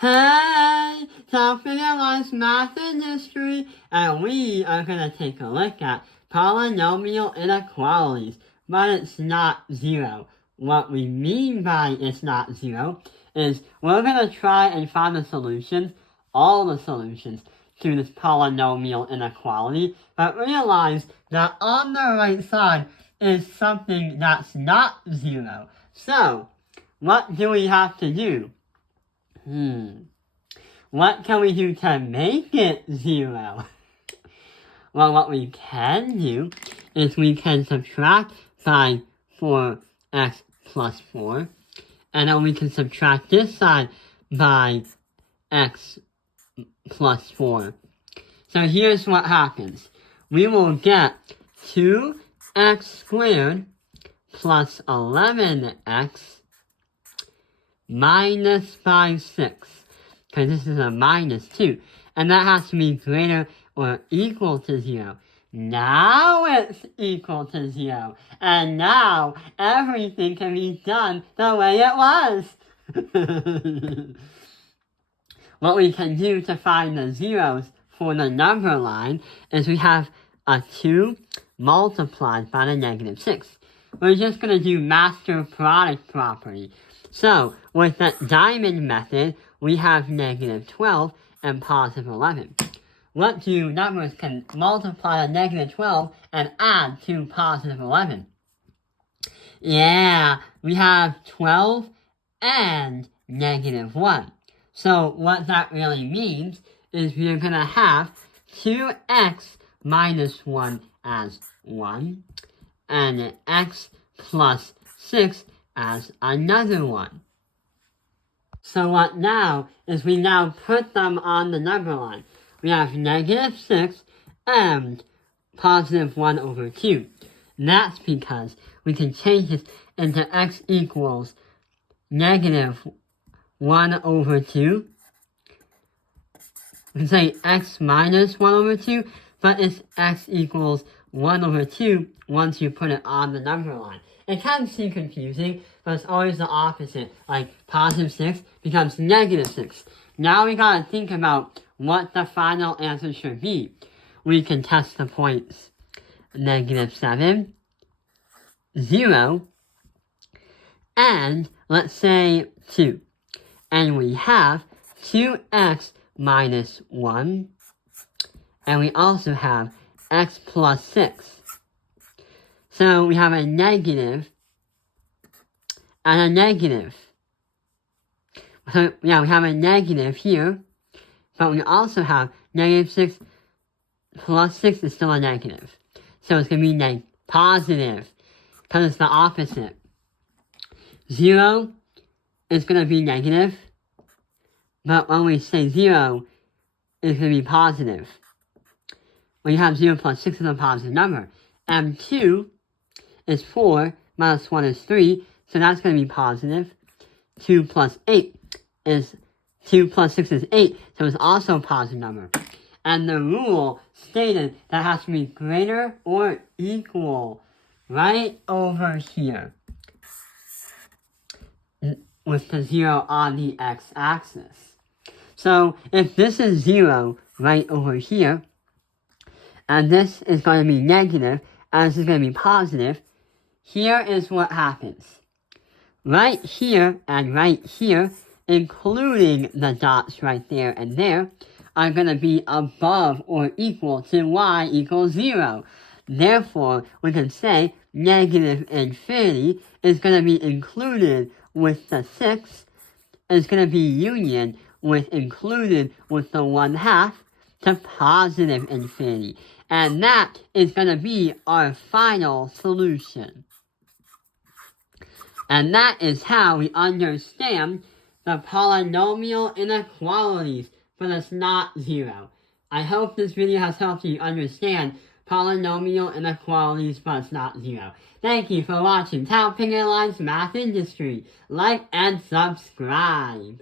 Hey, Polynomial Math and History, and we are going to take a look at polynomial inequalities, but it's not zero. What we mean by it's not zero is we're going to try and find the solutions, all the solutions, to this polynomial inequality, but realize that on the right side is something that's not zero. So, what do we have to do? What can we do to make it zero? Well, what we can do is we can subtract by 4x plus 4, and then we can subtract this side by x plus 4. So here's what happens. We will get 2x squared plus 11x minus 5/6, because this is a minus 2, and that has to be greater or equal to 0. Now it's equal to 0, and now everything can be done the way it was. What we can do to find the zeros for the number line is we have a 2 multiplied by the negative 6. We're just going to do master product property. So, with the diamond method, we have negative 12 and positive 11. What two numbers can multiply a negative 12 and add to positive 11? Yeah, we have 12 and negative 1. So, what that really means is we're going to have 2x minus 1 as 1, and x plus 6 as another one. So what now is we now put them on the number line. We have negative 6 and positive 1 over 2. That's because we can change this into x equals negative 1 over 2. We can say x minus 1 over 2, but it's x equals 1 over 2 once you put it on the number line. It can seem confusing, but it's always the opposite. Like positive 6 becomes negative 6. Now we gotta think about what the final answer should be. We can test the points. Negative 7, 0, and let's say 2. And we have 2x minus 1, and we also have x plus 6. So we have a negative and a negative. So yeah, we have a negative here, but we also have negative 6 plus 6 is still a negative. So it's going to be positive, because it's the opposite. 0 is going to be negative, but when we say 0, it's going to be positive. When you have 0 plus 6 is a positive number. And 2 is 4, minus 1 is 3, so that's going to be positive. 2 plus 8 is 2 plus 6 is 8, so it's also a positive number. And the rule stated that it has to be greater or equal right over here with the 0 on the x-axis. So if this is 0 right over here, and this is going to be negative, and this is going to be positive, here is what happens. Right here and right here, including the dots right there and there, are going to be above or equal to y equals 0. Therefore, we can say negative infinity is going to be included with the 6, is going to be union with included with the 1/2 to positive infinity. And that is going to be our final solution. And that is how we understand the polynomial inequalities, but it's not 0. I hope this video has helped you understand polynomial inequalities, but it's not 0. Thank you for watching Polynomial Math Industry. Like and subscribe.